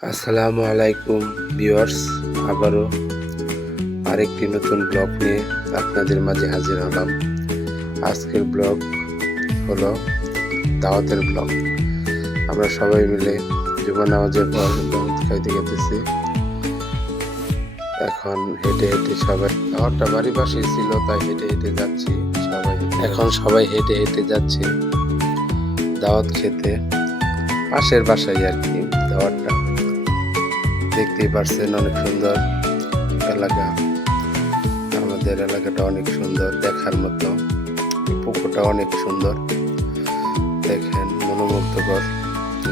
আসসালামু আলাইকুম ভিউয়ার্স, আবারও আরেকটি নতুন ব্লগ নিয়ে আপনাদের মাঝে হাজির হলাম। আজকের ব্লগ হলো দাওয়াতের ব্লগ। আমরা সবাই মিলে জুমা নামাজের পর দাওয়াত খাইতে গেতেছি। এখন হেঁটে হেঁটে সবাই, দাওয়াতটা বাড়ির পাশে ছিল তাই হেঁটে হেঁটে যাচ্ছি সবাই হেঁটে হেঁটে যাচ্ছে দাওয়াত খেতে। পাশের বাসায় আর কি দাওয়াতটা। দেখতেই পারছেন অনেক সুন্দর এলাকা, আমাদের এলাকাটা অনেক সুন্দর দেখার মতো। পুকুরটা অনেক সুন্দর, দেখেন মনোমুগ্ধকর।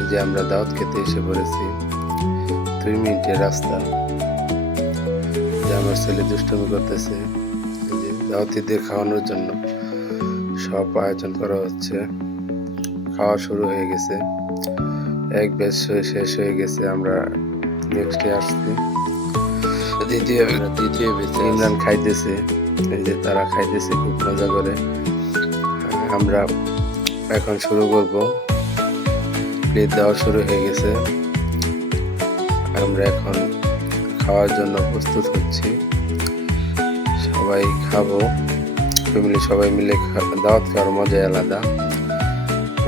যে আমরা দাওয়াত খেতে এসে পড়েছি, 2 মিনিটের রাস্তা। যে আমার ছেলে দুষ্টুমি করতেছে, যে দাওয়াতিদের খাওয়ানোর জন্য সব আয়োজন করা হচ্ছে। খাওয়া শুরু হয়ে গেছে, এক ব্যাচ শেষ হয়ে গেছে, আমরা নেক্সটে আসছি। দ্বিতীয় ব্যাচে ইমরান খাইতেছে, এই যে তারা খাইতেছে খুব মজা করে। আমরা এখন শুরু করব, প্লেট দেওয়া শুরু হয়ে গেছে। আমরা এখন খাওয়ার জন্য প্রস্তুত হচ্ছি, সবাই খাবো। ফ্যামিলি সবাই মিলে দাওয়াত খাওয়ার মজাই আলাদা।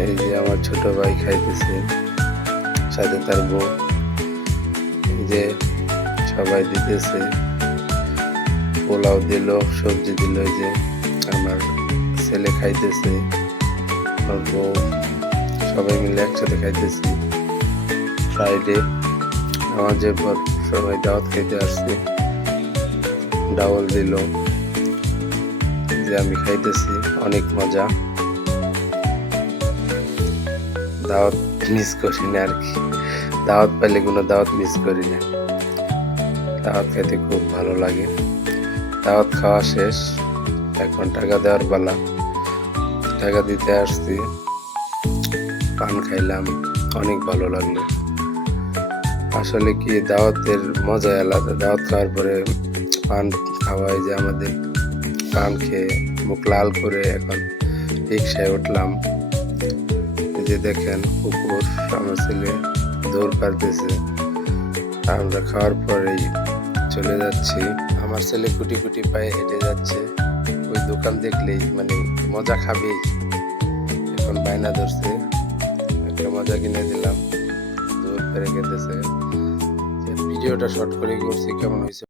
এই যে আমার ছোট ভাই খাইতেছে, সাথে তার বউ। এই যে সবাই দিতেছে, পোলাও দিল, সবজি দিল। এই যে আমার ছেলে খাইতেছে, আমার বউ, সবাই মিলে একসাথে খাইতেছি। ফ্রাইডে নামাজের পর সবাই দাওয়াত খাইতে আসছে, ডাবল দিল। যে আমি খাইতেছি, অনেক মজা। দাওয়াত মিস করি না আর কি, দাওয়াত পাইলে কোনো দাওয়াত মিস করি না। দাওয়াত খাইতে খুব ভালো লাগে। দাওয়াত খাওয়া শেষ, এখন টাকা দেওয়ার পালা। টাকা দিতে আসছি, পান খাইলাম, অনেক ভালো লাগলো। আসলে কি দাওয়াতের মজাই আলাদা। দাওয়াত খাওয়ার পরে পান খাওয়াই, যে আমাদের পান খেয়ে মুখ লাল করে এখন রিক্সায় উঠলাম। এই যে দেখেন পুকুর, আমার ছেলে দৌড় কাটতেছে। আমরা খাওয়ার পরেই চলে যাচ্ছি। আমার ছেলে কুটি কুটি পায়ে হেঁটে যাচ্ছে, ওই দোকান দেখলেই মানে মজা খাবেই। এখন বায়না ধরছে, একটা মজা কিনে দিলাম, দৌড় ফেরে গেতেছে। ভিডিওটা শর্ট করে করছি, কেমন হয়েছে